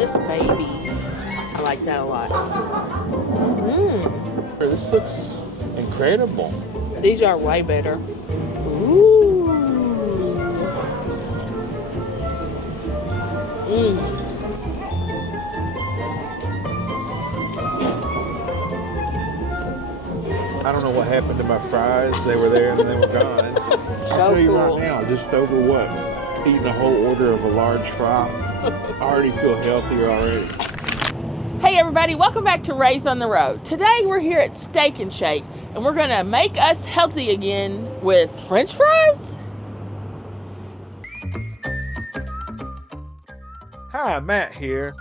this baby. I like that a lot. Mmm. This looks incredible. These are way better. Ooh. Mmm. I don't know what happened to my fries. They were there and then they were gone. I'll tell you cool. right now, just over what? Eating a whole order of a large fry. I already feel healthier already. Hey everybody, welcome back to Raised on the Road. Today we're here at Steak and Shake and we're gonna make us healthy again with French fries. Hi, Matt here.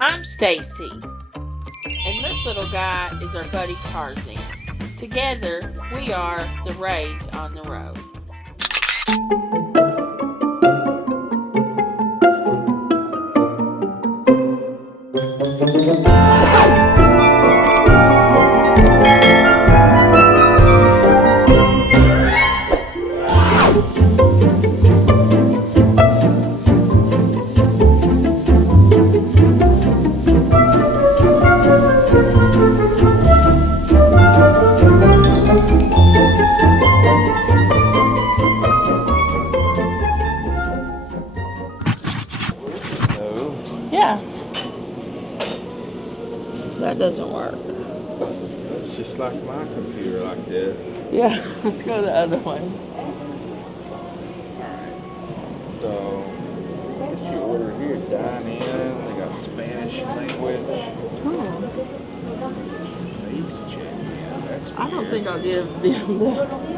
I'm Stacy. And this little guy is our buddy Tarzan. Together, we are the Raised on the Road. Yeah. That doesn't work. It's just like my computer like this. Yeah, let's go to the other one. So, what you order here, dine in. They got Spanish language. Oh, Face check, yeah, that's weird. I don't think I'll give them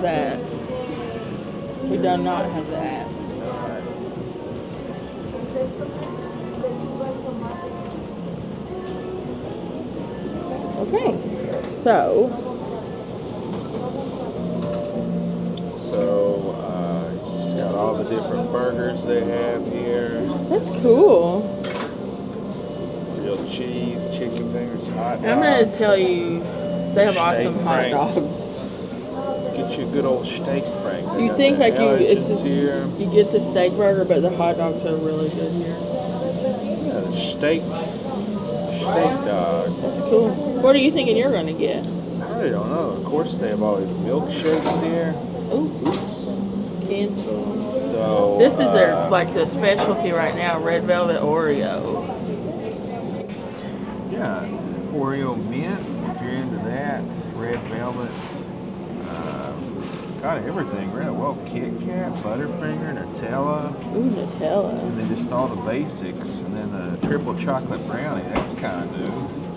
that. We do not have that. Okay, so it's got all the different burgers they have here. that's cool. Grilled cheese, chicken fingers, hot dogs. I'm gonna tell you, they have awesome Steak hot frank. dogs. Get you a good old steak frank. They You got think the like it's just here. you get the steak burger, but the hot dogs are really good here. Yeah, the steak dog. That's cool. What are you thinking you're gonna get? I really don't know. Of course, they have all these milkshakes here. Ooh, Oops. cancel. So This is their like the specialty right now, red velvet Oreo. Yeah, Oreo mint. If you're into that, red velvet. Got everything, really. Well, Kit Kat, Butterfinger, Nutella. Ooh, Nutella. And then just all the basics. And then the triple chocolate brownie. That's kind of new.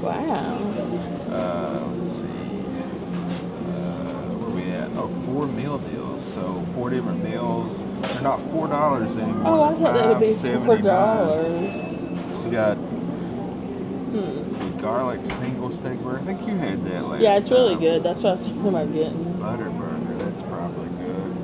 Wow. Let's see. Where are we at? Oh, 4 meal deals. So 4 different meals. They're not $4 anymore. Oh, I thought that would be $4. So you got let's see, garlic single steak burger. I think you had that last Yeah, it's really time. good. That's what I was thinking about getting. Butter burger. That's probably good.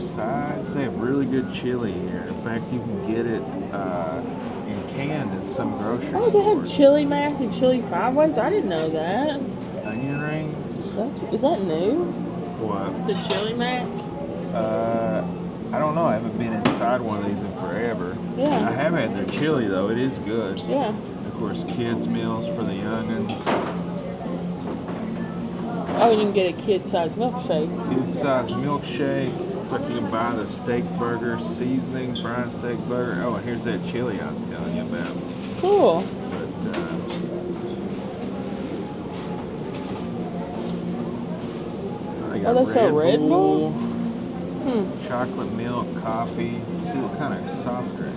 Sides. They have really good chili here. In fact, you can get it in canned at some grocery Oh, they have stores. chili mac and chili five ways. I didn't know that. Onion rings. Is that new? What? The chili mac? I don't know. I haven't been inside one of these in forever. Yeah. I have had their chili though. It is good. Yeah. Of course, kids meals for the youngins. Oh, and you can get a kid-sized milkshake. Kid-sized milkshake. Looks like you can buy the steak burger seasoning, fried steak burger. Oh, and here's that chili I was telling you about. Cool. But they got that's a Red Bull? Chocolate milk, coffee. Let's see what kind of soft drink.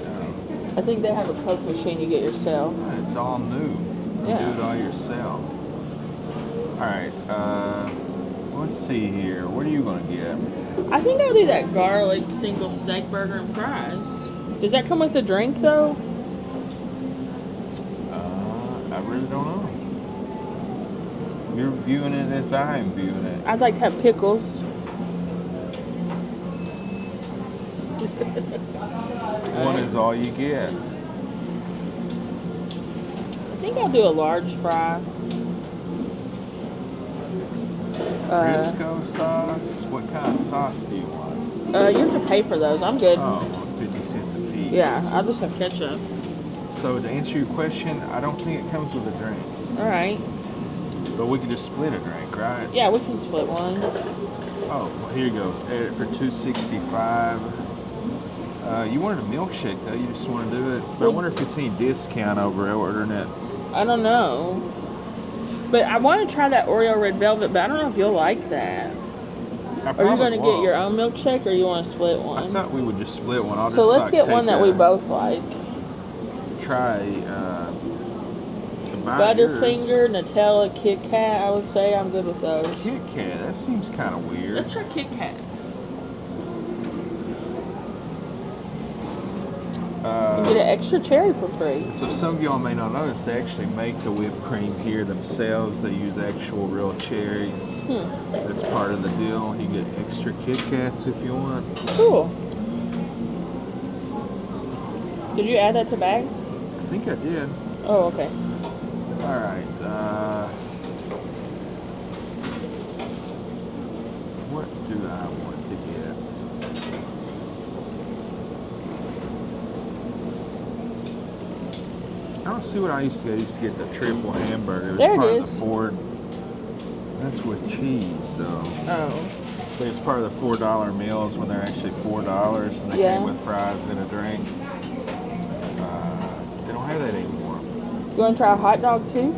I think they have a Coke machine you get yourself. It's all new. You Yeah. do it all yourself. Alright, let's see here. What are you going to get? I think I'll do that garlic single steak burger and fries. Does that come with a drink though? I really don't know. You're viewing it as I'm viewing it. I'd like to have pickles. One is all you get. I think I'll do a large fry. Crisco sauce? What kind of sauce do you want? You have to pay for those. I'm good. Oh, well, 50 cents a piece. Yeah, I'll just have ketchup. So to answer your question, I don't think it comes with a drink. All right. But we could just split a drink, right? Yeah, we can split one. Oh, well, here you go. Edit for $2.65. You wanted a milkshake though. You just want to do it. But I wonder if it's any discount over ordering it. I don't know. But I want to try that Oreo red velvet, but I don't know if you'll like that. Are you going to get your own milkshake, or you want to split one? I thought we would just split one. So let's get one that we both like. Try Butterfinger, Nutella, Kit Kat. I would say I'm good with those. Kit Kat. That seems kind of weird. Let's try Kit Kat. You get an extra cherry for free. So some of y'all may not notice, they actually make the whipped cream here themselves. They use actual real cherries. That's part of the deal. You get extra Kit Kats if you want. Cool. Did you add that to bag? I think I did. Oh, okay. All right. What do I want to get? I don't see what I used to get. I used to get the triple hamburger. It was part of the Ford. That's with cheese, though. Oh. But it's part of the $4 meals when they're actually $4, and they came with fries and a drink. They don't have that anymore. You want to try a hot dog too?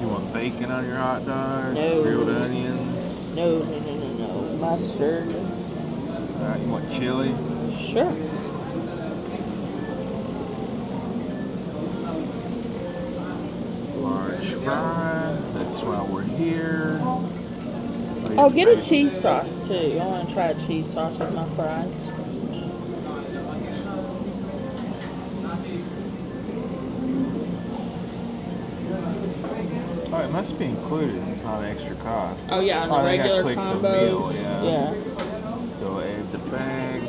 You want bacon on your hot dog? No. Grilled onions? No. Mustard. You want chili? Sure. Large fry. That's why we're here. Oh, get a cheese sauce too. I want to try a cheese sauce with my fries. Oh, it must be included. It's not extra cost. Oh yeah, on the regular combos. The meal, yeah. So add the bag.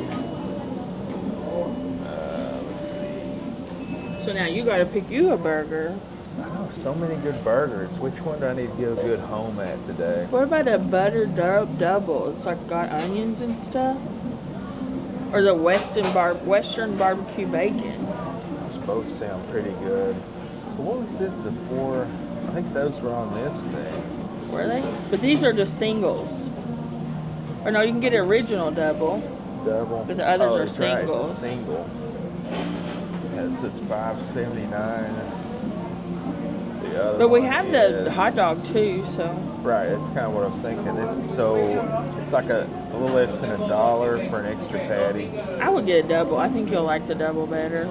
Let's see. So now you got to pick you a burger. Oh, so many good burgers. Which one do I need to get a good home at today? What about a butter double? It's like got onions and stuff. Or the Western barbecue bacon. Those both sound pretty good. But what was it? The four? I think those were on this thing. Were they? But these are just singles. Or no, you can get an original double. Double. But the others are singles. singles. It's a single. Yes, it's $5.79. But we have the hot dog too, so. Right, that's kind of what I was thinking. So it's like a little less than $1 for an extra patty. I would get a double. I think you'll like the double better.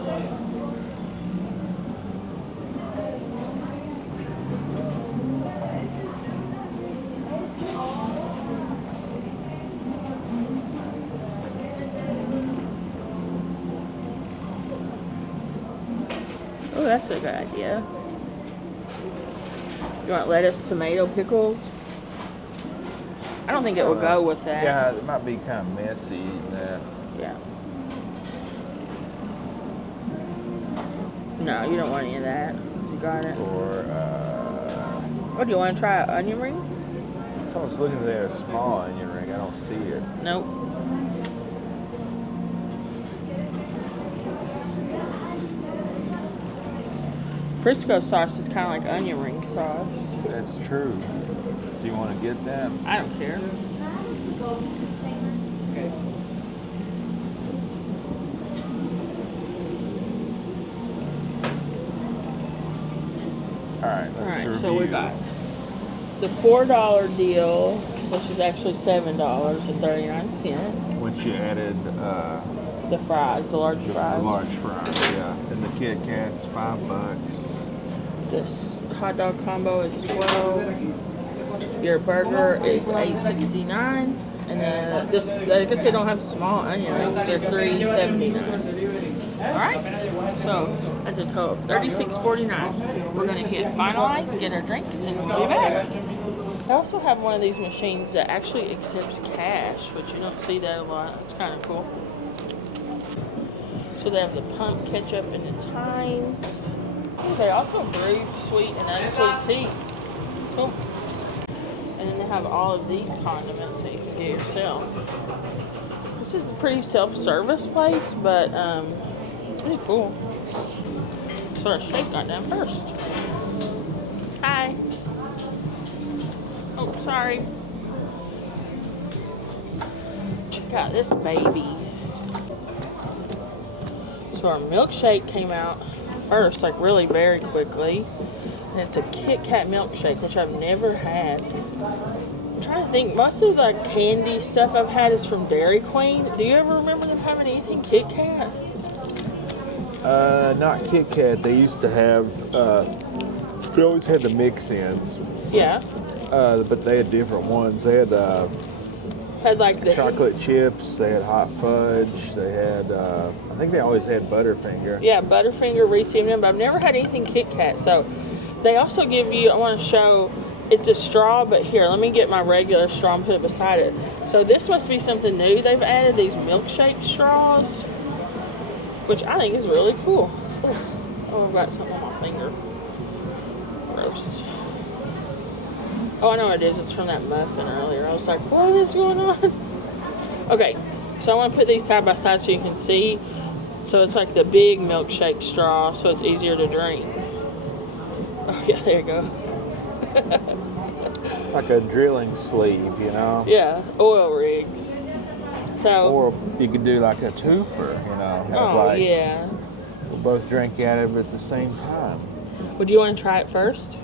Oh, that's a good idea. You want lettuce, tomato, pickles? I don't think it would go with that. Yeah, it might be kind of messy eating that. Yeah. No, you don't want any of that. You got it. Or, What, do you want to try an onion ring? so I was looking at a small onion ring. I don't see it. Nope. Frisco sauce is kind of like onion ring sauce. That's true. Do you want to get that? I don't care. Alright, let's so we got the $4 deal, which is actually $7.39. Once you added the fries, the large fries. The large fries, yeah. And the Kit Kat's $5. This hot dog combo is $12. Your burger is $8.69. And then this, I guess they don't have small onion rings. They're $3.79. All right. So that's a total of $36.49. We're gonna hit finalize, get our drinks, and we'll be back. I also have one of these machines that actually accepts cash, which you don't see that a lot. It's kind of cool. So they have the pump ketchup and it's Heinz. They also brew sweet and unsweet tea. Cool. And then they have all of these condiments that you can get yourself. This is a pretty self-service place, but pretty cool. So our shake got done first. Hi. Oh, sorry. Check out this baby. So our milkshake came out first, like really very quickly. And it's a Kit Kat milkshake, which I've never had. I'm trying to think, most of the candy stuff I've had is from Dairy Queen. Do you ever remember them having anything Kit Kat? Not Kit Kat. They used to have, they always had the mix-ins. Yeah. But they had different ones. They had like the chocolate chips, they had hot fudge, they had, I think they always had Butterfinger. Yeah, Butterfinger, Reese M&M, but I've never had anything Kit Kat. So they also give you, I want to show, it's a straw, but here, let me get my regular straw and put it beside it. So this must be something new. They've added these milkshake straws, which I think is really cool. Oh, I've got something on my finger. Gross. Oh, I know what it is. It's from that muffin earlier. I was like, what is going on? Okay, so I want to put these side by side so you can see. So it's like the big milkshake straw, so it's easier to drink. Oh, yeah, there you go. Like a drilling sleeve, you know? Yeah, oil rigs. So. Or you could do like a twofer, you know? Oh, like, yeah. We'll both drink out of it at the same time. Would you want to try it first?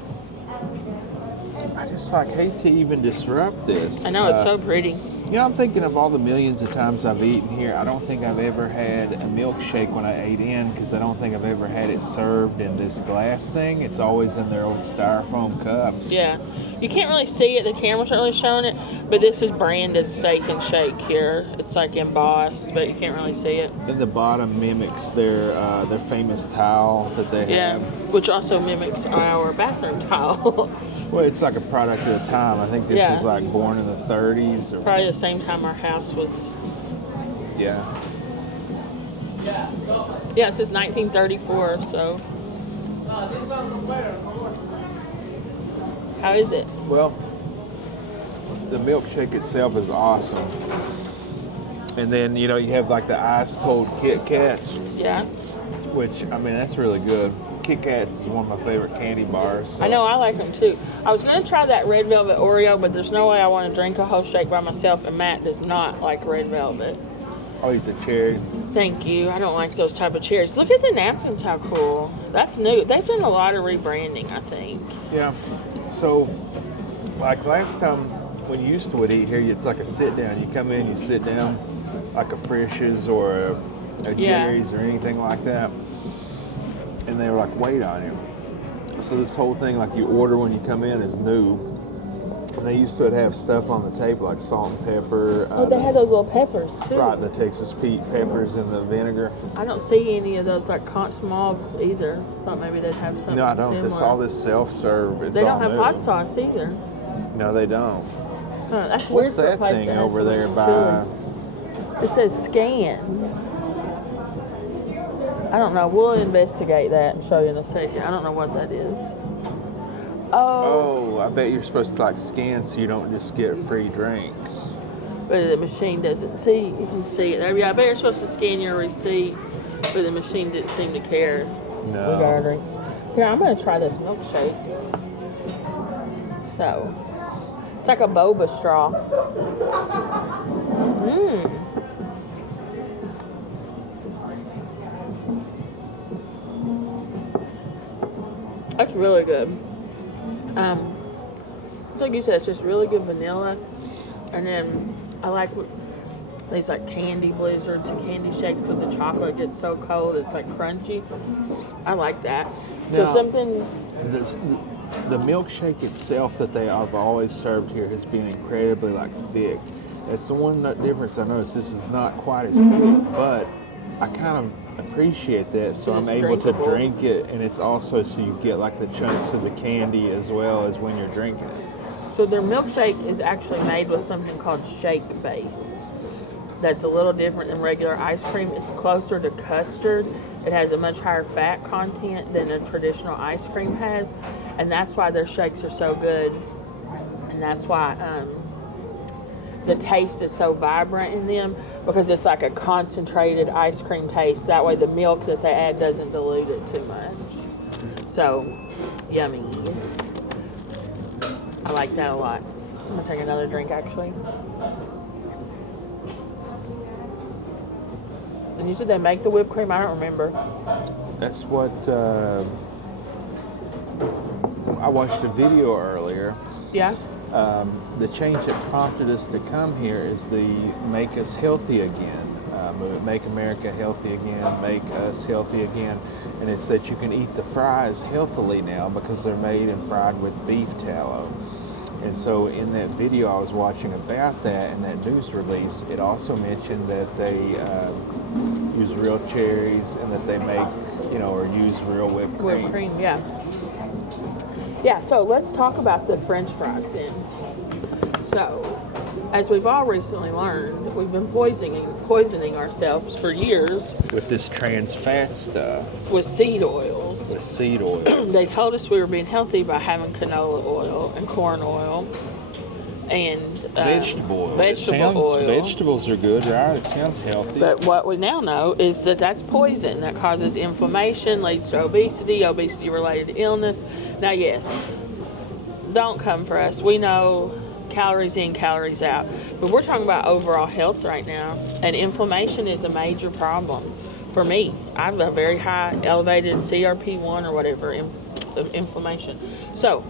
I just like hate to even disrupt this. I know, it's so pretty. You know, I'm thinking of all the millions of times I've eaten here. I don't think I've ever had a milkshake when I ate in, because I don't think I've ever had it served in this glass thing. It's always in their old styrofoam cups. Yeah. You can't really see it. The camera's not really showing it, but this is branded Steak and Shake here. It's like embossed, but you can't really see it. And the bottom mimics their famous tile that they have. Yeah, which also mimics our bathroom tile. Well, it's like a product of the time. I think this was like born in the 30s. Or probably the same time our house was. Yeah. Yeah, it says 1934, so. How is it? Well, the milkshake itself is awesome. And then, you know, you have like the ice cold Kit Kats. Yeah. Which, I mean, that's really good. Kit Kats is one of my favorite candy bars. So. I know, I like them too. I was going to try that red velvet Oreo, but there's no way I want to drink a whole shake by myself, and Matt does not like red velvet. I'll eat the cherry. Thank you. I don't like those type of cherries. Look at the napkins, how cool. That's new. They've done a lot of rebranding, I think. Yeah. So, like last time when you used to would eat here, it's like a sit down. You come in, you sit down, like a Freshest or a Jerry's or anything like that. And they were like, wait on you. So this whole thing, like you order when you come in, is new. And they used to have stuff on the table like salt and pepper. Oh, they had those little peppers too. Right, the Texas Pete peppers and the vinegar. I don't see any of those like conch mauve either. Thought maybe they'd have something. No, I don't. Similar. This all this self-serve. It's they don't have new. hot sauce either. No, they don't. Huh, that's weird. What's for a that place thing that has over so there much by? chili. It says scan. I don't know. We'll investigate that and show you in a second. I don't know what that is. Oh, I bet you're supposed to like scan so you don't just get free drinks. But the machine doesn't see. You can see it there. Yeah, I bet you're supposed to scan your receipt, but the machine didn't seem to care. No. We got our drinks. Here, I'm going to try this milkshake. So, it's like a boba straw. Mmm. That's really good. It's like you said, it's just really good vanilla. And then I like these like candy blizzards and candy shakes because the chocolate gets so cold, it's like crunchy. I like that. So Now, something. The milkshake itself that they have always served here has been incredibly like thick. That's the one difference I noticed. This is not quite as thick, but I kind of appreciate that, so I'm able to drink it, and it's also so you get like the chunks of the candy as well as when you're drinking it. So their milkshake is actually made with something called shake base. that's a little different than regular ice cream. It's closer to custard. It has a much higher fat content than a traditional ice cream has, and that's why their shakes are so good, and that's why the taste is so vibrant in them, because it's like a concentrated ice cream taste. That way the milk that they add doesn't dilute it too much. So, yummy. I like that a lot. I'm gonna take another drink actually. And you said they make the whipped cream? I don't remember. That's what I watched a video earlier. Yeah. The change that prompted us to come here is the Make Us Healthy Again. Make America Healthy Again, Make Us Healthy Again. And it's that you can eat the fries healthily now because they're made and fried with beef tallow. And so in that video I was watching about that, and that news release, it also mentioned that they use real cherries and that they make, or use real whipped cream. Whipped cream, yeah. Yeah, so let's talk about the French fries then. So, as we've all recently learned, we've been poisoning ourselves for years With this trans fat stuff. with seed oils. With seed oils. They told us we were being healthy by having canola oil and corn oil and vegetable oil. Vegetable oil. Vegetables are good, right? It sounds healthy. But what we now know is that that's poison that causes inflammation, leads to obesity, obesity-related illness. Now, yes, don't come for us. We know calories in, calories out. But we're talking about overall health right now. And inflammation is a major problem for me. I have a very high elevated CRP1 or whatever inflammation. So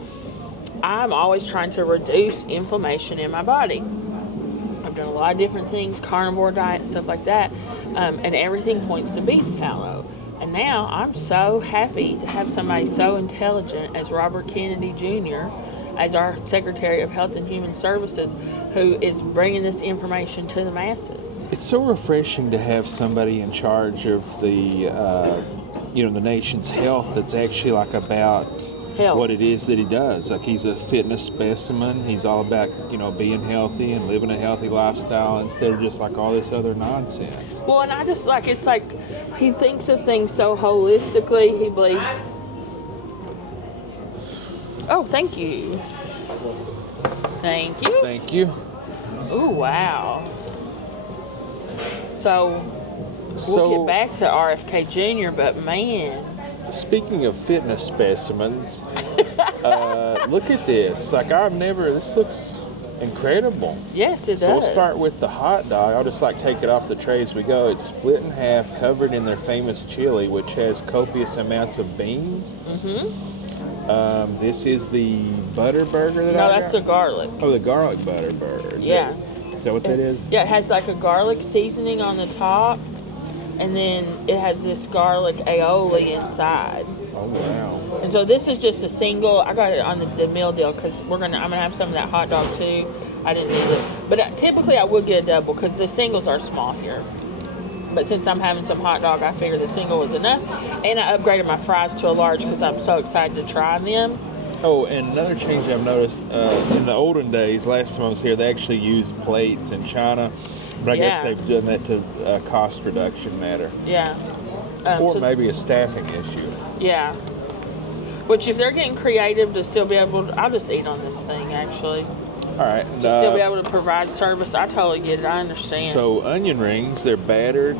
I'm always trying to reduce inflammation in my body. I've done a lot of different things, carnivore diet, stuff like that. And everything points to beef tallow. And now I'm so happy to have somebody so intelligent as Robert Kennedy Jr. as our Secretary of Health and Human Services, who is bringing this information to the masses. It's so refreshing to have somebody in charge of the, the nation's health that's actually like about Health. what it is that he does. Like, he's a fitness specimen. He's all about, being healthy and living a healthy lifestyle instead of just like all this other nonsense. Well, and I just it's like he thinks of things so holistically. He believes. Oh, thank you. Thank you. Thank you. Oh, wow. So we'll get back to RFK Jr., but man. Speaking of fitness specimens, look at this. This looks incredible. Yes, it does. So we'll start with the hot dog. I'll just take it off the tray as we go. It's split in half, covered in their famous chili, which has copious amounts of beans. Mm-hmm. This is the butter burger that I got? No, that's the garlic. Oh, the garlic butter burger. Is that what that is? Yeah, it has like a garlic seasoning on the top, and then it has this garlic aioli inside. Oh, wow. And so this is just a single. I got it on the meal deal because I'm gonna have some of that hot dog too. I didn't need it, but typically I would get a double because the singles are small here. But since I'm having some hot dog, I figured the single was enough, and I upgraded my fries to a large because I'm so excited to try them. Oh, and another change I've noticed in the olden days, last time I was here, they actually used plates in China, but I guess they've done that to cost reduction matter. Yeah. Or maybe a staffing issue. Yeah. Which, if they're getting creative to still be able to, I'll just eat on this thing, actually. All right. To still be able to provide service. I totally get it. I understand. So, onion rings, they're battered.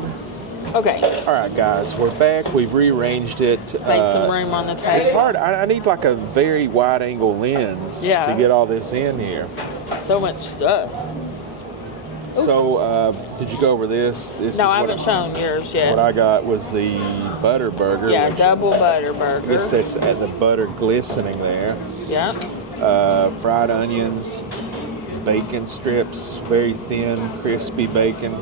Okay. All right, guys, we're back. We've rearranged it. Made some room on the table. It's hard. I need like a very wide-angle lens to get all this in here. So much stuff. So, did you go over this? No, I haven't shown yours yet. What I got was the butter burger. Yeah, double butter burger. I guess that's at the butter glistening there. Yeah. Fried onions, bacon strips, very thin, crispy bacon,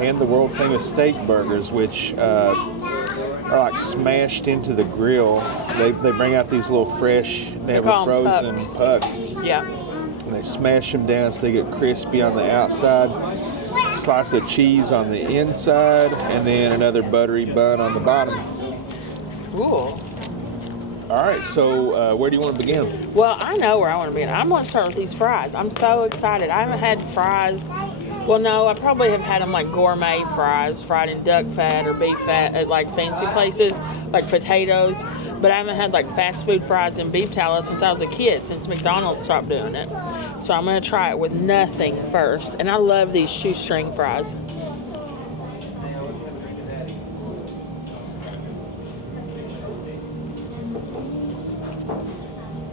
and the world famous steak burgers, which are like smashed into the grill. They bring out these little fresh, never frozen pucks. Yeah. And they smash them down so they get crispy on the outside. Slice of cheese on the inside, and then another buttery bun on the bottom. Cool. All right, so where do you want to begin? Well, I know where I want to begin. I'm going to start with these fries. I'm so excited. I haven't had fries Well, no, I probably have had them like gourmet fries, fried in duck fat or beef fat at like fancy places, like potatoes. But I haven't had like fast food fries and beef tallow since I was a kid, since McDonald's stopped doing it. So I'm gonna try it with nothing first. And I love these shoestring fries.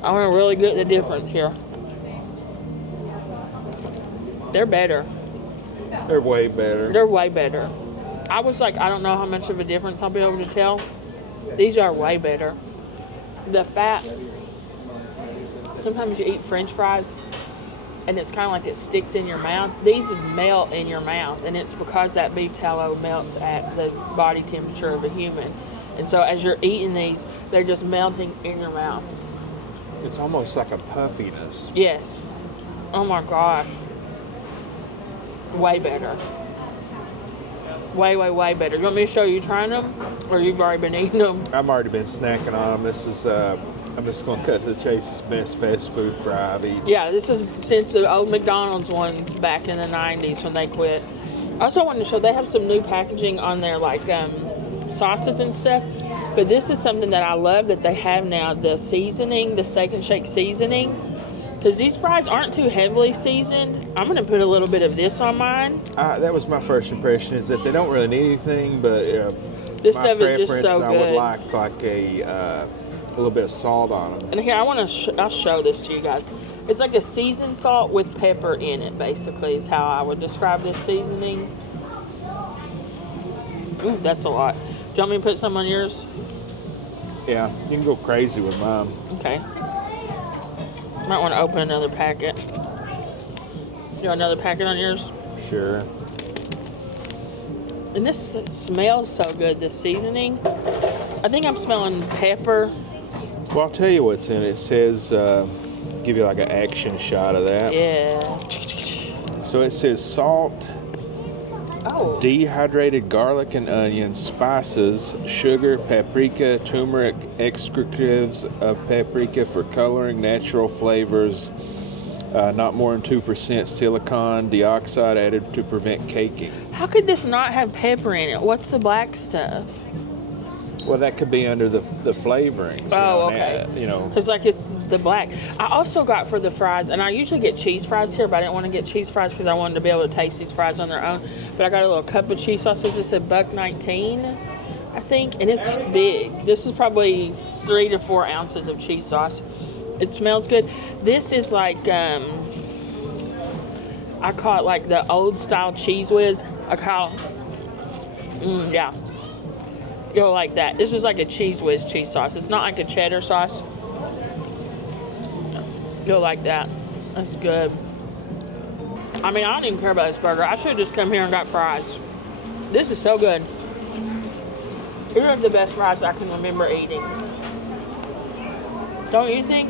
I want to really get the difference here. They're better. They're way better. They're way better. I was like, I don't know how much of a difference I'll be able to tell. These are way better. The fat, sometimes you eat French fries and it's kind of like it sticks in your mouth. These melt in your mouth, and it's because that beef tallow melts at the body temperature of a human. And so as you're eating these, they're just melting in your mouth. It's almost like a puffiness. Yes. Oh my gosh. Way better. Way, way, way better. You want me to show you trying them? Or you've already been eating them? I've already been snacking on them. This is, I'm just going to cut to the chase. It's the best fast food fry I've eaten. Yeah, this is since the old McDonald's ones back in the 90s when they quit. I also wanted to show, they have some new packaging on their like sauces and stuff. But this is something that I love that they have now, the seasoning, the Steak and Shake seasoning. Because these fries aren't too heavily seasoned. I'm going to put a little bit of this on mine. That was my first impression, is that they don't really need anything, but this my stuff is just so I good. would like a little bit of salt on them. And here, I want to I'll show this to you guys. It's like a seasoned salt with pepper in it, basically, is how I would describe this seasoning. Ooh, that's a lot. Do you want me to put some on yours? Yeah, you can go crazy with mine. Okay. Might want to open another packet. You want another packet on yours? Sure. And this smells so good, this seasoning. I think I'm smelling pepper. Well, I'll tell you what's in it. It says, give you like an action shot of that. Yeah. So it says salt, Oh. dehydrated garlic and onion, spices, sugar, paprika, turmeric, extractives of paprika for coloring, natural flavors, not more than 2% silicon dioxide added to prevent caking. How could this not have pepper in it? What's the black stuff? Well, that could be under the flavorings. Oh, okay. Because like it's the black. I also got for the fries, and I usually get cheese fries here, but I didn't want to get cheese fries because I wanted to be able to taste these fries on their own. But I got a little cup of cheese sauces. It said $1.19, I think, and it's big. This is probably 3 to 4 ounces of cheese sauce. It smells good. This is like I call it like the old style Cheese Whiz. I call yeah. You'll like that. This is like a Cheese Whiz cheese sauce. It's not like a cheddar sauce. You'll like that. That's good. I mean, I don't even care about this burger. I should have just come here and got fries. This is so good. These are the best fries I can remember eating. Don't you think?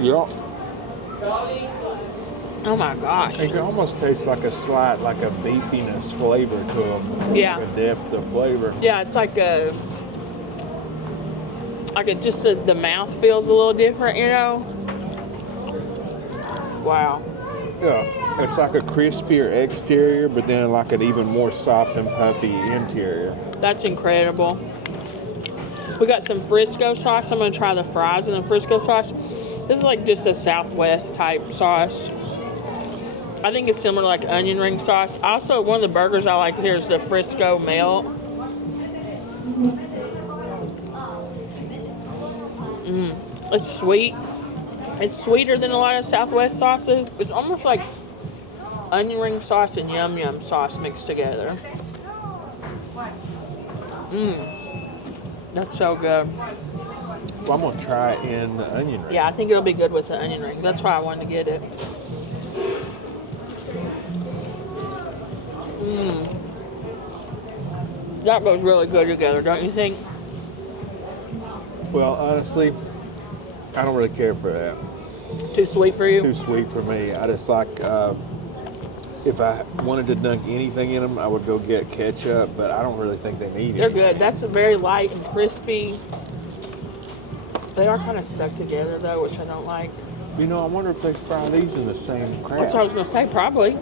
Yeah. Oh my gosh. It almost tastes like a slight, like a beefiness flavor to them. Yeah. Like a depth of flavor. Yeah, it's like just the mouth feels a little different, you know? Wow. Yeah, it's like a crispier exterior, but then like an even more soft and puffy interior. That's incredible. We got some Frisco sauce. I'm going to try the fries in the Frisco sauce. This is like just a Southwest type sauce. I think it's similar to like onion ring sauce. Also, one of the burgers I like here is the Frisco melt. It's sweet. It's sweeter than a lot of Southwest sauces. It's almost like onion ring sauce and yum yum sauce mixed together. That's so good. Well, I'm gonna try it in the onion ring. Yeah, I think it'll be good with the onion rings. That's why I wanted to get it. That goes really good together, don't you think? Well, honestly, I don't really care for that. Too sweet for you? Too sweet for me. I just like, if I wanted to dunk anything in them, I would go get ketchup, but I don't really think they need it. They're good. That's a very light and crispy. They are kind of stuck together though, which I don't like. You know, I wonder if they fry these in the same crap. That's what I was going to say, probably.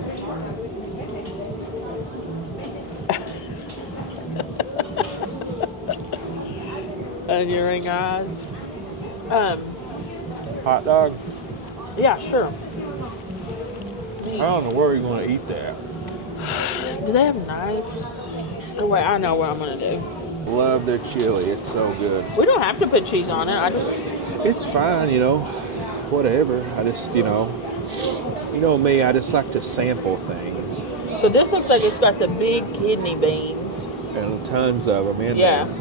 Onion eyes. Hot dog? Yeah, sure. I don't know where you're going to eat that. Do they have knives? Oh, wait, I know what I'm going to do. Love their chili. It's so good. We don't have to put cheese on it. It's fine, you know. Whatever. I just, you know me, I just like to sample things. So this looks like it's got the big kidney beans. And tons of them in Yeah. there.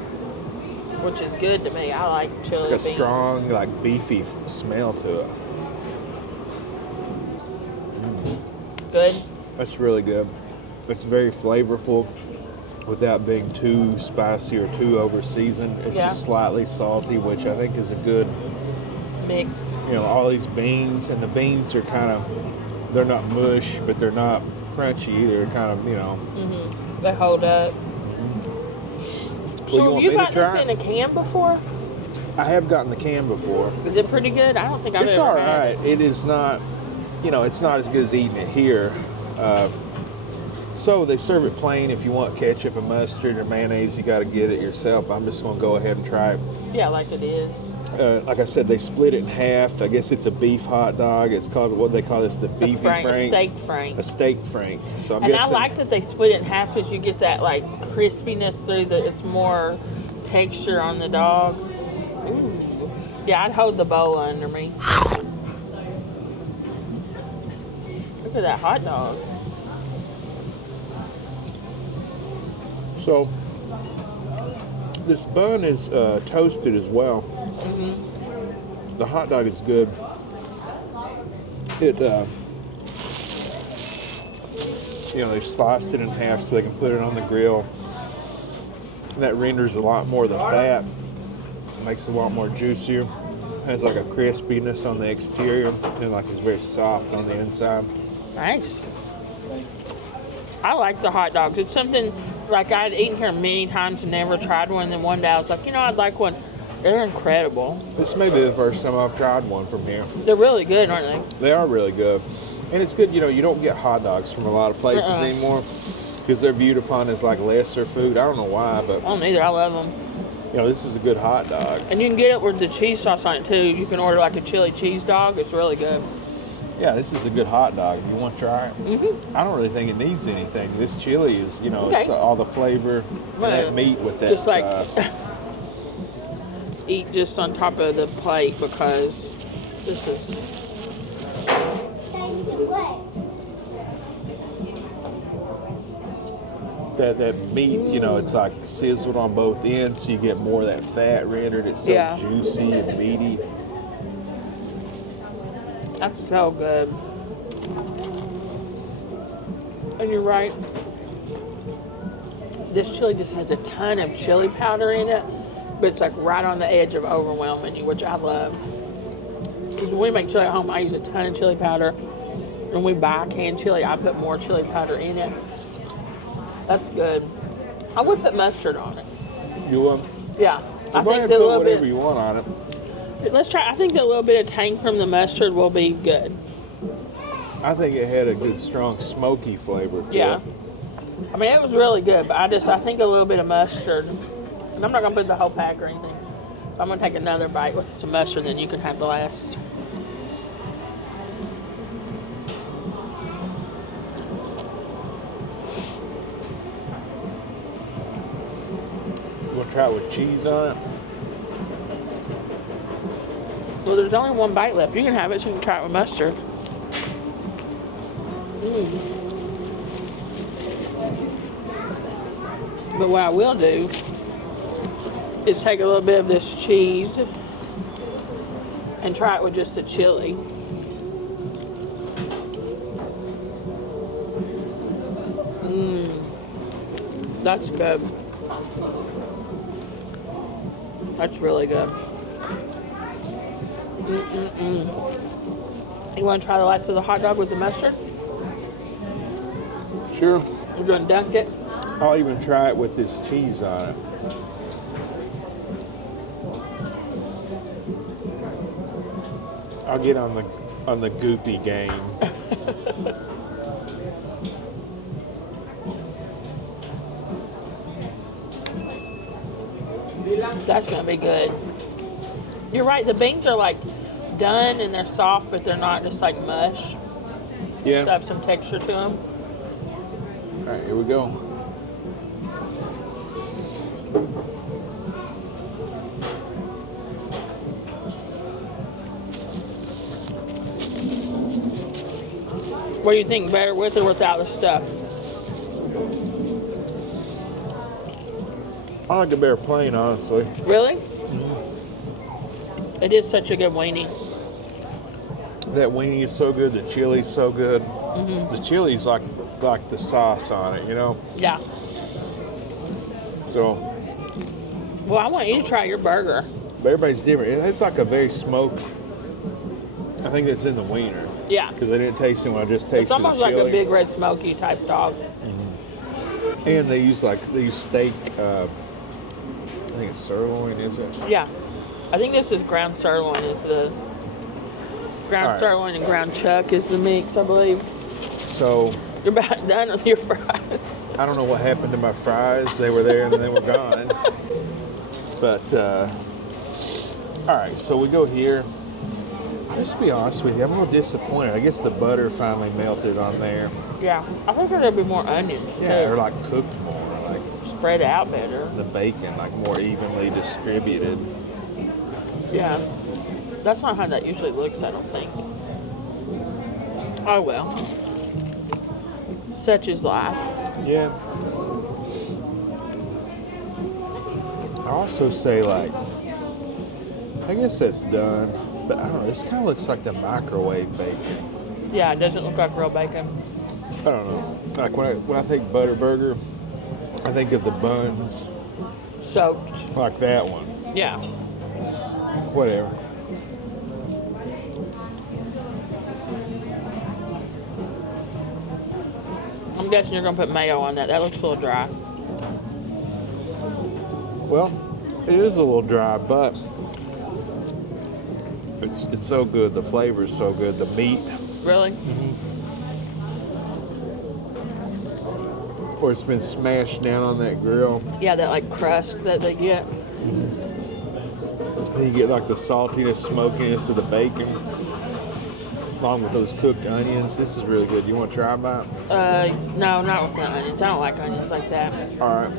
Which is good to me. I like chili It's like a beans. strong, like beefy smell to it. Good. That's really good. It's very flavorful without being too spicy or too over seasoned. It's just slightly salty, which I think is a good mix. You know, all these beans, and the beans are kind of, they're not mush, but they're not crunchy either. They're kind of, you know. Mm-hmm. They hold up. Well, So have you got this try in a can before? I have gotten the can before. Is it pretty good? I don't think I've It's ever all had right. It is not, you know, it's not as good as eating it here. So they serve it plain. If you want ketchup and mustard or mayonnaise, you got to get it yourself. I'm just going to go ahead and try it. Yeah, like it is. Like I said, they split it in half. I guess it's a beef hot dog. It's called, what they call this, the beefy frank. A steak frank. A steak frank. So I'm and guessing, I like that they split it in half because you get that like crispiness through it's more texture on the dog. Ooh. Yeah, I'd hold the bowl under me. Look at that hot dog. So this bun is toasted as well. Mm-hmm. The hot dog is good. It, you know, they sliced it in half so they can put it on the grill. And that renders a lot more of the fat. It makes it a lot more juicier. Has like a crispiness on the exterior and like it's very soft on the inside. Nice. I like the hot dogs. It's something like I'd eaten here many times and never tried one. And then one day I was like, you know, I'd like one. They're incredible. This may be the first time I've tried one from here. They're really good, aren't they? They are really good. And it's good, you know, you don't get hot dogs from a lot of places anymore because they're viewed upon as like lesser food. I don't know why, but I don't either. I love them. You know, this is a good hot dog. And you can get it with the cheese sauce on it too. You can order like a chili cheese dog. It's really good. Yeah, this is a good hot dog. You want to try it? Mm-hmm. I don't really think it needs anything. This chili is, you know, it's all the flavor and that meat with that. Just like eat just on top of the plate because this is. That meat, you know, it's like sizzled on both ends, so you get more of that fat rendered. It's so juicy and meaty. That's so good. And you're right. This chili just has a ton of chili powder in it, but it's like right on the edge of overwhelming you, which I love. Because when we make chili at home, I use a ton of chili powder. When we buy canned chili, I put more chili powder in it. That's good. I would put mustard on it. You want? Yeah. I think put whatever you want on it. Let's try. I think that a little bit of tang from the mustard will be good. I think it had a good, strong, smoky flavor to it. I mean, it was really good, but I think a little bit of mustard. And I'm not going to put the whole pack or anything. I'm going to take another bite with some mustard, then you can have the last. You want to try it with cheese on it? Well, there's only one bite left. You can have it so you can try it with mustard. But what I will do is take a little bit of this cheese and try it with just the chili. That's good. That's really good. You want to try the last of the hot dog with the mustard? Sure. We're going to dunk it. I'll even try it with this cheese on it. I'll get on the goopy game. That's gonna be good. You're right, the beans are like done and they're soft, but they're not just like mush. Yeah. They have some texture to them. All right, here we go. What do you think, better with or without the stuff? I like it better plain, honestly. Really? It is such a good weenie. That weenie is so good. The chili's so good. The chili's like the sauce on it, you know? Yeah. So, Well, I want you to try your burger. but everybody's different. It's like a very smoked. I think it's in the wiener. Yeah. Because I didn't taste it when I just tasted It's almost the like chili. a big red smoky type dog. And they use steak. I think it's sirloin, is it? Yeah. I think this is ground sirloin is the ground Alright. sirloin and ground chuck is the mix, I believe. So You're about done with your fries. I don't know what happened to my fries. They were there and then they were gone. But all right, so we go here. Just to be honest with you, I'm a little disappointed. I guess the butter finally melted on there. Yeah. I think there'll be more onions. Yeah, too. or like cooked more, like Spread out better. the bacon like more evenly distributed. Yeah. That's not how that usually looks, I don't think. Oh well. Such is life. Yeah. I also say I guess that's done, but I don't know. This kind of looks like the microwave bacon. Yeah, it doesn't look like real bacon. I don't know. Like when I think butter burger, I think of the buns Soaked. like that one. Yeah. Whatever. I'm guessing you're gonna put mayo on that. That looks a little dry. Well, it is a little dry, but it's so good. The flavor is so good. The meat, Really? or it's been smashed down on that grill. Yeah, that like crust that they get. And you get like the saltiness, smokiness of the bacon, along with those cooked onions. This is really good. You want to try a bite? No, not with the onions. I don't like onions like that. All right.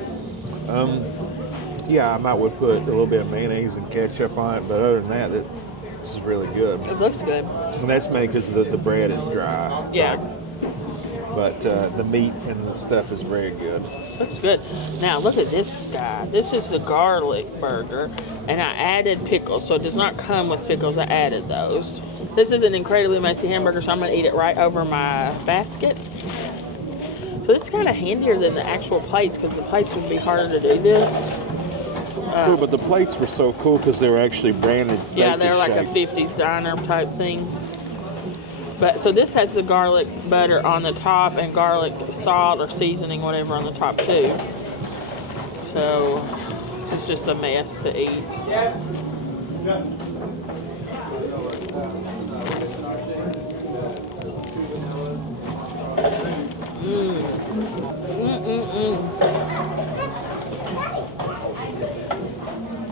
Yeah, I might would put a little bit of mayonnaise and ketchup on it, but other than that, this is really good. It looks good. And that's mainly because the bread is dry. It's Yeah. But the meat and the stuff is very good. Looks good. Now look at this guy. This is the garlic burger, and I added pickles. So it does not come with pickles. I added those. This is an incredibly messy hamburger, so I'm gonna eat it right over my basket. So this is kind of handier than the actual plates because the plates would be harder to do this. Cool, but the plates were so cool because they were actually branded steak. Yeah, they're like a 50s diner type thing. But so this has the garlic butter on the top and garlic salt or seasoning, whatever, on the top too. So this is just a mess to eat.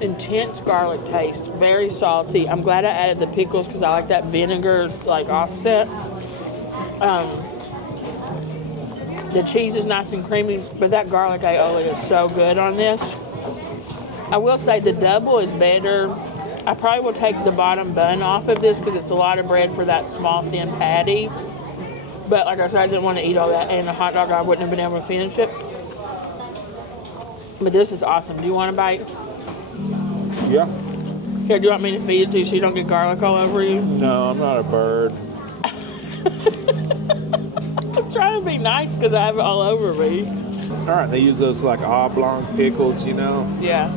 Intense garlic taste, very salty. I'm glad I added the pickles because I like that vinegar like offset. The cheese is nice and creamy, but that garlic aioli is so good on this. I will say the double is better. I probably will take the bottom bun off of this because it's a lot of bread for that small thin patty. But like I said, I didn't want to eat all that, and the hot dog I wouldn't have been able to finish it. But this is awesome. Do you want a bite? Yeah. Here, do you want me to feed it to you so you don't get garlic all over you? No, I'm not a bird. I'm trying to be nice because I have it all over me. All right, they use those like oblong pickles, you know. Yeah.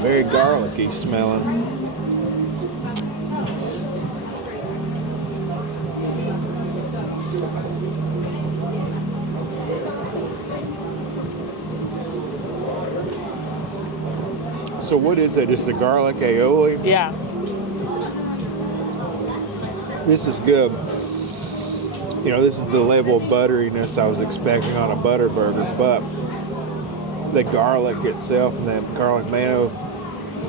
Very garlicky smelling. So what is that? Just a garlic aioli? Yeah. This is good. You know, this is the level of butteriness I was expecting on a butter burger, but the garlic itself and that garlic mayo,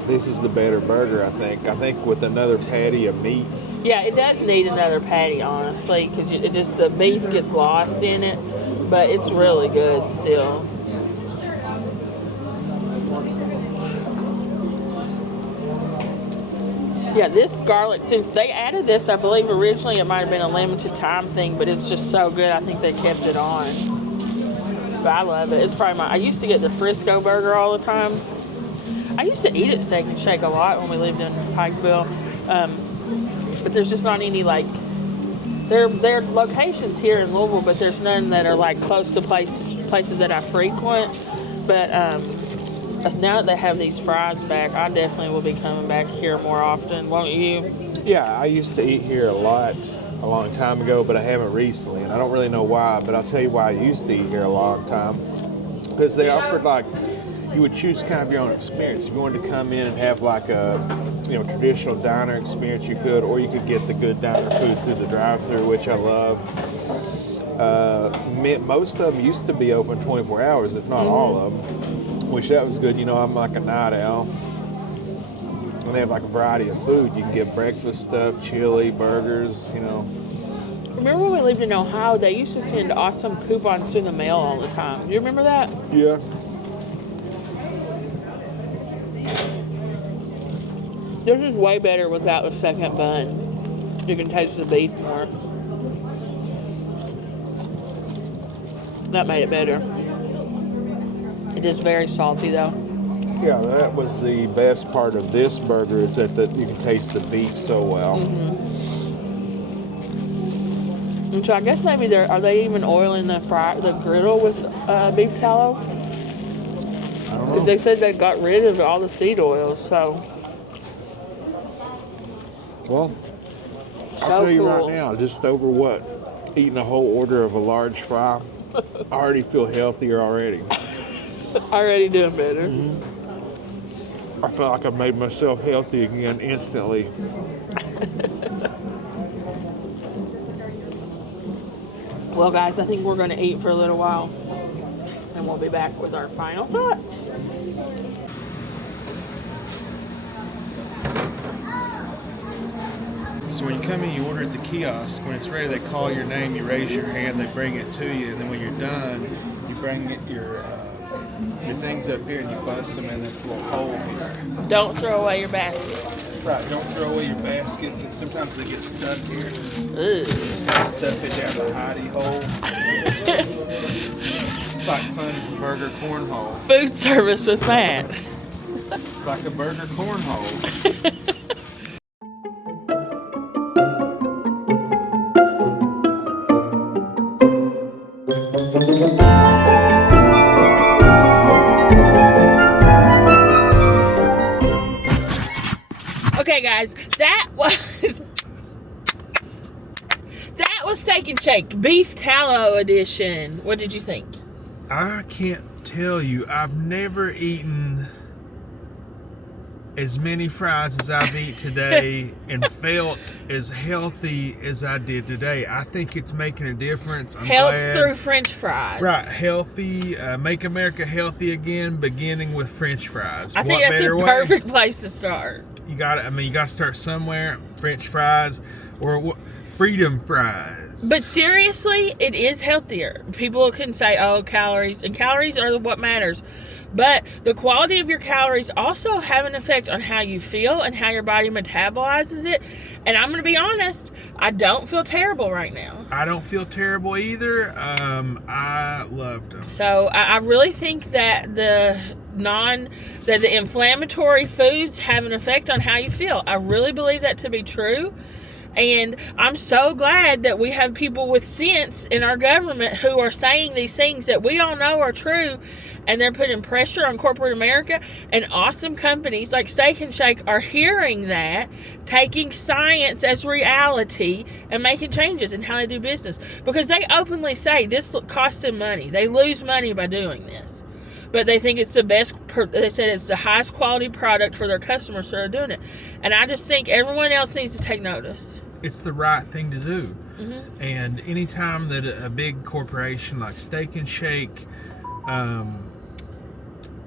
this is the better burger, I think. I think with another patty of meat. Yeah, it does need another patty, honestly, because it just the beef gets lost in it, but it's really good still. Yeah, this garlic, since they added this, I believe originally it might have been a limited time thing, but it's just so good, I think they kept it on. But I love it. It's probably I used to get the Frisco burger all the time. I used to eat at Steak and Shake a lot when we lived in Pikeville. But there's just not any, like, there are locations here in Louisville, but there's none that are, like, close to places that I frequent. But now that they have these fries back, I definitely will be coming back here more often, won't you? Yeah, I used to eat here a lot a long time ago, but I haven't recently, and I don't really know why, but I'll tell you why I used to eat here a long time. Because they offered, like, you would choose kind of your own experience. If you wanted to come in and have, like, a traditional diner experience, you could, or you could get the good diner food through the drive-thru, which I love. Most of them used to be open 24 hours, if not all of them, which that was good. I'm like a night owl. And they have like a variety of food. You can get breakfast stuff, chili, burgers, Remember when we lived in Ohio, they used to send awesome coupons through the mail all the time. Do you remember that? Yeah. This is way better without the second bun. You can taste the beef more. That made it better. It is very salty though. Yeah, that was the best part of this burger, is that you can taste the beef so well. And so I guess maybe are they even oiling the griddle with beef tallow? I don't know. Because they said they got rid of all the seed oils, so. Well, I'll tell you right now, just over eating a whole order of a large fry, I already feel healthier already. Already doing better. I feel like I've made myself healthy again instantly. Well, guys, I think we're going to eat for a little while, and we'll be back with our final thoughts. So when you come in, you order at the kiosk. When it's ready, they call your name, you raise your hand, they bring it to you, and then when you're done, you bring your things up here and you bust them in this little hole here. Don't throw away your baskets. Right, don't throw away your baskets, and sometimes they get stuck here. Ugh. Stuff it down the hidey hole. It's like fun burger cornhole. Food service with Matt. It's like a burger cornhole. Okay, guys, that was Steak and Shake Beef Tallow Edition. What did you think? I can't tell you. I've never eaten as many fries as I've eaten today and felt as healthy as I did today. I think it's making a difference. I'm Health glad. through French fries. Right, healthy. Make America healthy again, beginning with French fries. I think that's a perfect place to start. You got to start somewhere. French fries or freedom fries. But seriously, it is healthier. People can say, oh, calories, and calories are what matters. But the quality of your calories also have an effect on how you feel and how your body metabolizes it. And I'm going to be honest, I don't feel terrible right now. I don't feel terrible either. I loved them. So I really think that the inflammatory foods have an effect on how you feel. I really believe that to be true. And I'm so glad that we have people with sense in our government who are saying these things that we all know are true, and they're putting pressure on corporate America, and awesome companies like Steak and Shake are hearing that, taking science as reality and making changes in how they do business, because they openly say this costs them money. They lose money by doing this. But they think it's the best, they said it's the highest quality product for their customers, so they're doing it. And I just think everyone else needs to take notice. It's the right thing to do. Mm-hmm. And anytime that a big corporation like Steak and Shake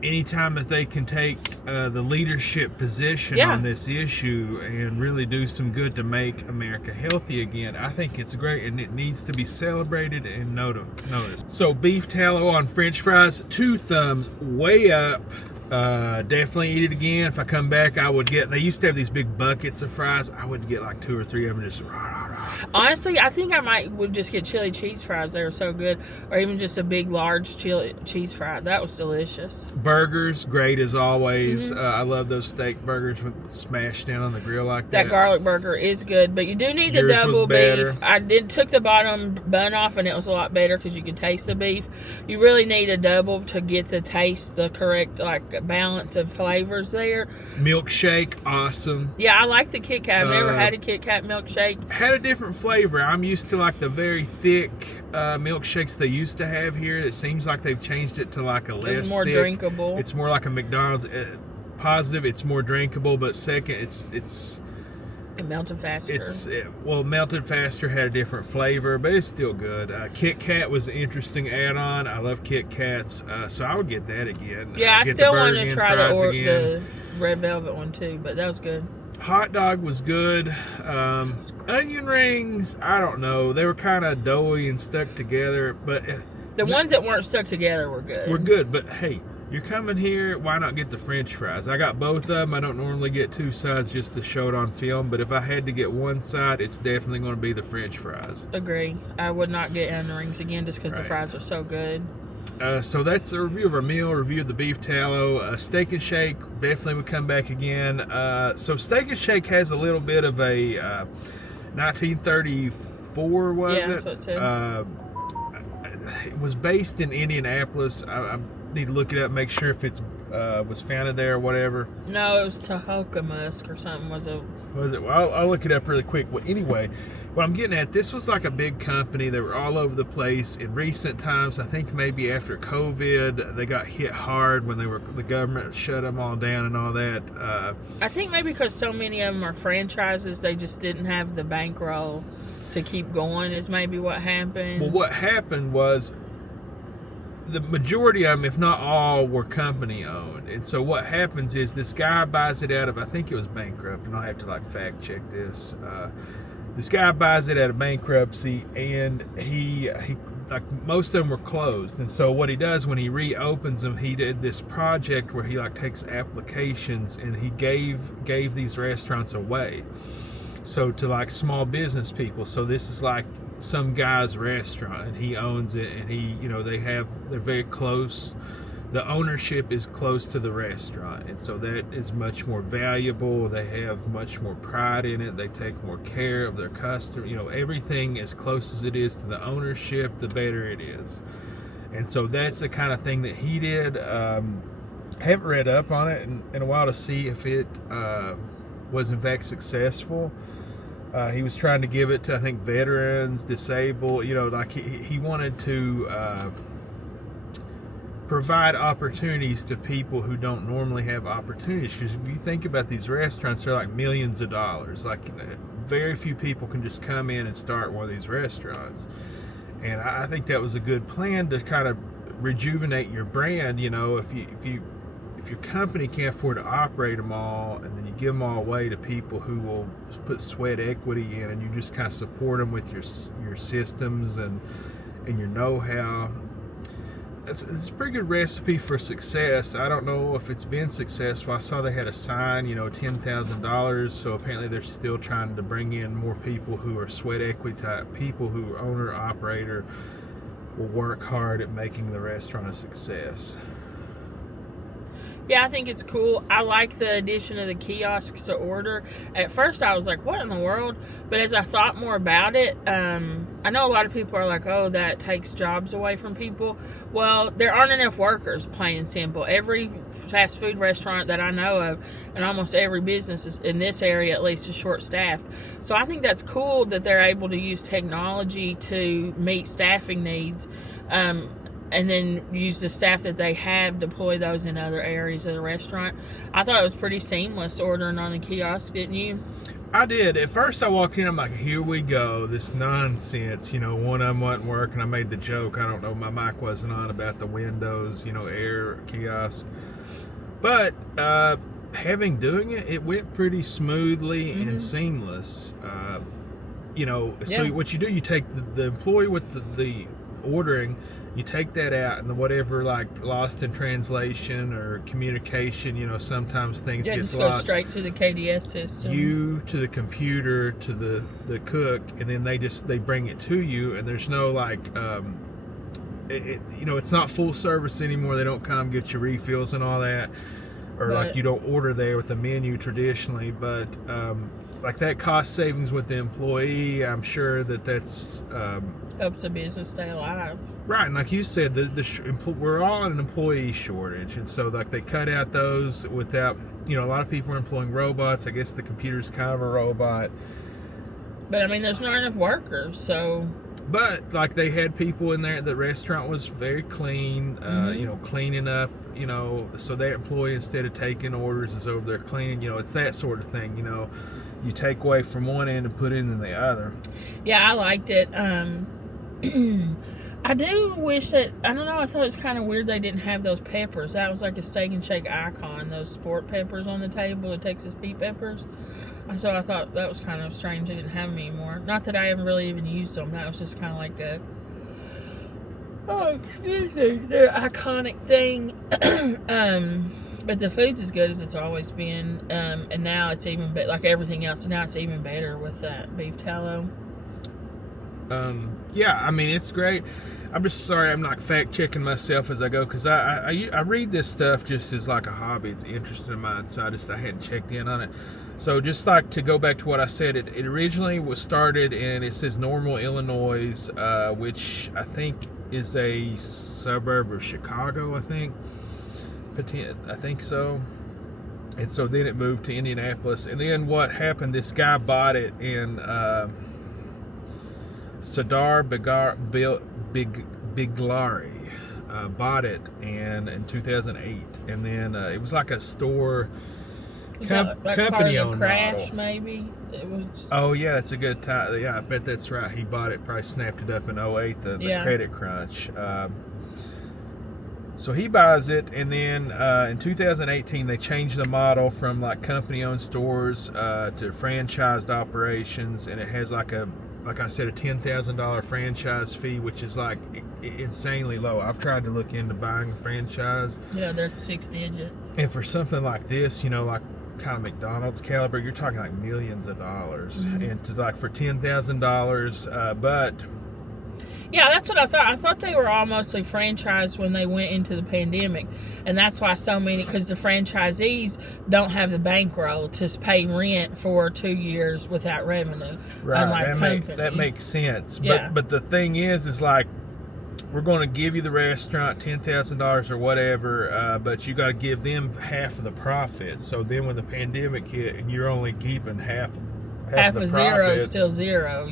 anytime that they can take the leadership position Yeah. on this issue and really do some good to make America healthy again, I think it's great, and it needs to be celebrated and noticed. So beef tallow on French fries, 2 thumbs way up. Definitely eat it again. If I come back, I would get, they used to have these big buckets of fries. I would get like 2 or 3 of them, just Honestly, I think I would just get chili cheese fries. They were so good. Or even just a big, large chili cheese fry. That was delicious. Burgers, great as always. I love those steak burgers with smashed down on the grill like that. That garlic burger is good, but you do need the Yours was double better. beef. I took the bottom bun off, and it was a lot better because you could taste the beef. You really need a double to get to taste the correct balance of flavors there. Milkshake, awesome. Yeah, I like the Kit Kat. I've never had a Kit Kat milkshake. Had a different flavor. I'm used to like the very thick milkshakes they used to have here. It seems like they've changed it to like a less It's more thick. drinkable. It's more like a McDonald's. Positive, it's more drinkable, but second, It melted faster. Melted faster, had a different flavor, but it's still good. Kit Kat was an interesting add-on. I love Kit Kats, so I would get that again. Yeah, I Get still the want burger to and try fries the again. red velvet one too, but that was good. Hot dog was good. Onion rings, I don't know. They were kind of doughy and stuck together, but The ones that weren't stuck together were good. we're good. But hey, you're coming here, why not get the French fries? I got both of them. I don't normally get 2 sides just to show it on film, but if I had to get one side, it's definitely going to be the French fries. Agree. I would not get onion rings again just because the Right. fries are so good. So that's a review of our meal, review of the beef tallow. Steak and Shake, definitely would come back again. So Steak and Shake has a little bit of a 1934, was Yeah, it? that's what it said. It was based in Indianapolis. I need to look it up, make sure if it's was founded there or whatever. No, it was Tahokamusk or something. Was it? Was it? Well, I'll look it up really quick. Well, anyway, what I'm getting at, this was like a big company. They were all over the place. In recent times, I think maybe after COVID, they got hit hard when the government shut them all down and all that. I think maybe because so many of them are franchises, they just didn't have the bankroll to keep going. Is maybe what happened. Well, what happened was the majority of them, if not all, were company owned. And so what happens is this guy buys it out of, I think it was bankrupt, and I'll have to fact check this. This guy buys it out of bankruptcy, and he most of them were closed. And so what he does when he reopens them, he did this project where he takes applications, and he gave these restaurants away. So to small business people. So this is some guy's restaurant, and he owns it, and they're very close. The ownership is close to the restaurant, and so that is much more valuable. They have much more pride in it. They take more care of their customer. Everything as close as it is to the ownership, the better it is. And so that's the kind of thing that he did. Haven't read up on it in a while to see if it was in fact successful. He was trying to give it to, I think, veterans, disabled, he wanted to provide opportunities to people who don't normally have opportunities. Because if you think about these restaurants, they're millions of dollars. Very few people can just come in and start one of these restaurants. And I think that was a good plan to kind of rejuvenate your brand. If your company can't afford to operate them all, and then you give them all away to people who will put sweat equity in, and you just kind of support them with your systems and your know-how, it's a pretty good recipe for success. I don't know if it's been successful. I saw they had a sign, $10,000. So apparently they're still trying to bring in more people who are sweat equity type people who are owner operator, will work hard at making the restaurant a success. Yeah, I think it's cool. I like the addition of the kiosks to order. At first, I was like, what in the world? But as I thought more about it, I know a lot of people are like, oh, that takes jobs away from people. Well, there aren't enough workers, plain and simple. Every fast food restaurant that I know of, and almost every business is, in this area at least, is short-staffed. So I think that's cool that they're able to use technology to meet staffing needs. And then use the staff that they have, deploy those in other areas of the restaurant. I thought it was pretty seamless ordering on the kiosk, didn't you? I did. At first, I walked in. I'm like, "Here we go. This nonsense." You know, one of them wasn't working. I made the joke. I don't know. My mic wasn't on about the Windows, Air kiosk. But having doing it, it went pretty smoothly and seamless. So what you do, you take the employee with the ordering. You take that out, and whatever like lost in translation or communication, sometimes things get just lost. Go straight to the KDS system. You to the computer to the cook, and then they bring it to you, and there's no like, it's not full service anymore. They don't come get your refills and all that, or like you don't order there with the menu traditionally, but. Like that cost savings with the employee, I'm sure that's helps the business stay alive. Right, and like you said, we're all in an employee shortage, and so like they cut out those without, a lot of people are employing robots. I guess the computer's kind of a robot. But I mean, there's not enough workers, so. But like they had people in there. The restaurant was very clean, cleaning up. So that employee, instead of taking orders, is over there cleaning. It's that sort of thing. You take away from one end and put it in the other. Yeah, I liked it. I do wish that, I don't know, I thought it was kind of weird they didn't have those peppers. That was like a Steak and Shake icon, those sport peppers on the table, the Texas pea peppers. So I thought that was kind of strange they didn't have them anymore. Not that I haven't really even used them. That was just kind of like the iconic thing. But the food's as good as it's always been, and now it's even better, like everything else. Now it's even better with that beef tallow. Yeah, I mean, it's great. I'm just sorry I'm not fact checking myself as I go, because I read this stuff just as like a hobby. It's interesting in mine, so I hadn't checked in on it. So just like to go back to what I said, it originally was started in, it says Normal, Illinois, which I think is a suburb of Chicago, I think so. And so then it moved to Indianapolis, and then what happened, this guy bought it in Sadar Biglari bought it in 2008, and then it was like a store company-owned Crash model. Maybe it was. Oh yeah, that's a good time. Yeah, I bet that's right. He bought it, probably snapped it up in 2008, the credit crunch. So he buys it, and then in 2018 they changed the model from like company-owned stores to franchised operations, and it has like I said, a $10,000 franchise fee, which is like insanely low. I've tried to look into buying a franchise. Yeah, they're 6 digits. And for something like this, like kind of McDonald's caliber, you're talking like millions of dollars. And to like for $10,000, but. Yeah, that's what I thought. I thought they were all mostly franchised when they went into the pandemic. And that's why so many, because the franchisees don't have the bankroll to pay rent for 2 years without revenue. Right, that makes sense. Yeah. But the thing is like, we're going to give you the restaurant $10,000 or whatever, but you got to give them half of the profits. So then when the pandemic hit and you're only keeping half of the zero profits, is still zero,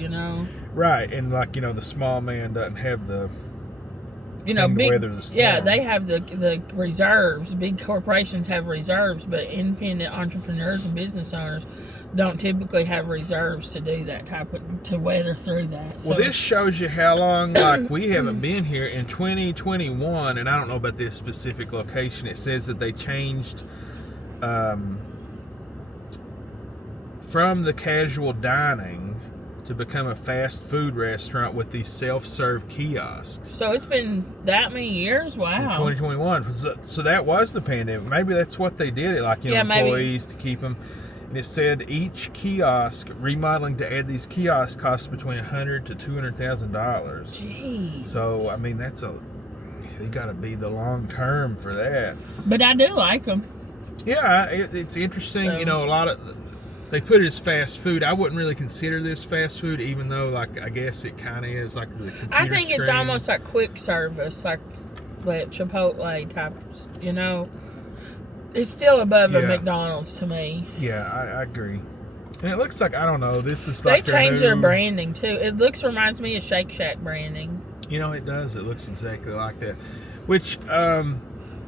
Right, and like the small man doesn't have the big, they have the reserves. Big corporations have reserves, but independent entrepreneurs and business owners don't typically have reserves to do that to weather through that. Well, this shows you how long like we haven't been here. In 2021, and I don't know about this specific location, it says that they changed from the casual dining to become a fast food restaurant with these self-serve kiosks. So it's been that many years? Wow. From 2021. So that was the pandemic. Maybe that's what they did it, like employees to keep them. And it said each kiosk, remodeling to add these kiosks costs between $100,000 to $200,000. Jeez. So, I mean, you got to be the long term for that. But I do like them. Yeah, it's interesting. A lot of... They put it as fast food. I wouldn't really consider this fast food, even though, like, I guess it kind of is, like the computer I think it's screen. almost like quick service, like Chipotle types, It's still above a McDonald's to me. Yeah, I agree. And it looks like, I don't know, this is they like changed their branding, too. It reminds me of Shake Shack branding. It does. It looks exactly like that. Which I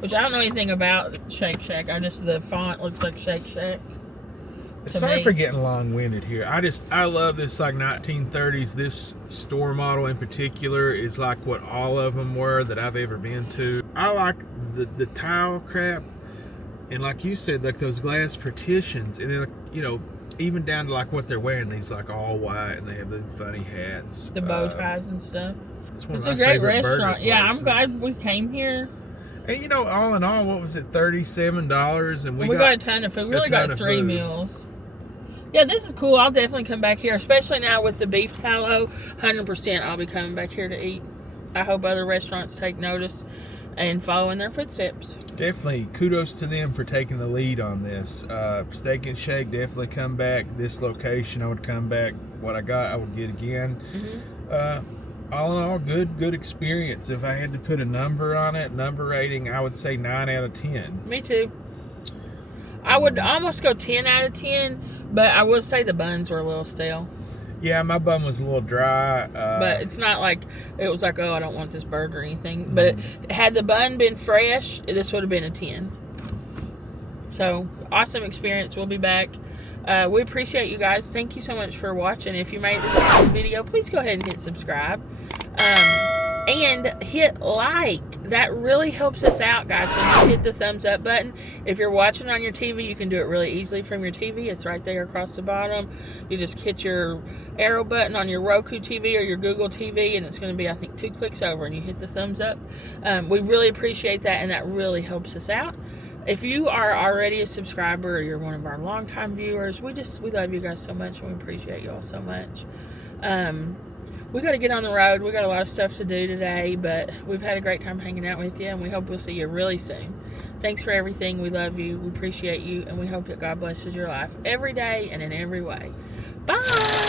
don't know anything about Shake Shack. The font looks like Shake Shack. Sorry me. for getting long-winded here. I love this like 1930s. This store model in particular is like what all of them were that I've ever been to. I like the tile crap, and like you said, like those glass partitions, and then you know, even down to like what they're wearing. These like all white, and they have the funny hats, The bow ties and stuff. It's a great restaurant. Yeah, I'm glad we came here. And you know, all in all, what was it, $37? And We got a ton of food. We really got 3 meals. Yeah, this is cool. I'll definitely come back here, especially now with the beef tallow. 100% I'll be coming back here to eat. I hope other restaurants take notice and follow in their footsteps. Definitely kudos to them for taking the lead on this. Steak and Shake, definitely come back. This location, I would come back. What I got, I would get again. All in all, good experience. If I had to put a number on it, number rating, I would say 9 out of 10. Me too. I would almost go 10 out of 10. But I would say the buns were a little stale. Yeah, my bun was a little dry. But it's not like, it was like, oh, I don't want this burger or anything. But had the bun been fresh, this would have been a 10. So, awesome experience. We'll be back. We appreciate you guys. Thank you so much for watching. If you made this video, please go ahead and hit subscribe. And hit like. That really helps us out, guys, when you hit the thumbs up button. If you're watching on your TV, you can do it really easily from your TV. It's right there across the bottom. You just hit your arrow button on your Roku TV or your Google TV, and it's going to be, I think, 2 clicks over, and you hit the thumbs up. We really appreciate that, and that really helps us out. If you are already a subscriber or you're one of our longtime viewers, we love you guys so much, and we appreciate you all so much. We got to get on the road. We got a lot of stuff to do today, but we've had a great time hanging out with you, and we hope we'll see you really soon. Thanks for everything. We love you. We appreciate you, and we hope that God blesses your life every day and in every way. Bye!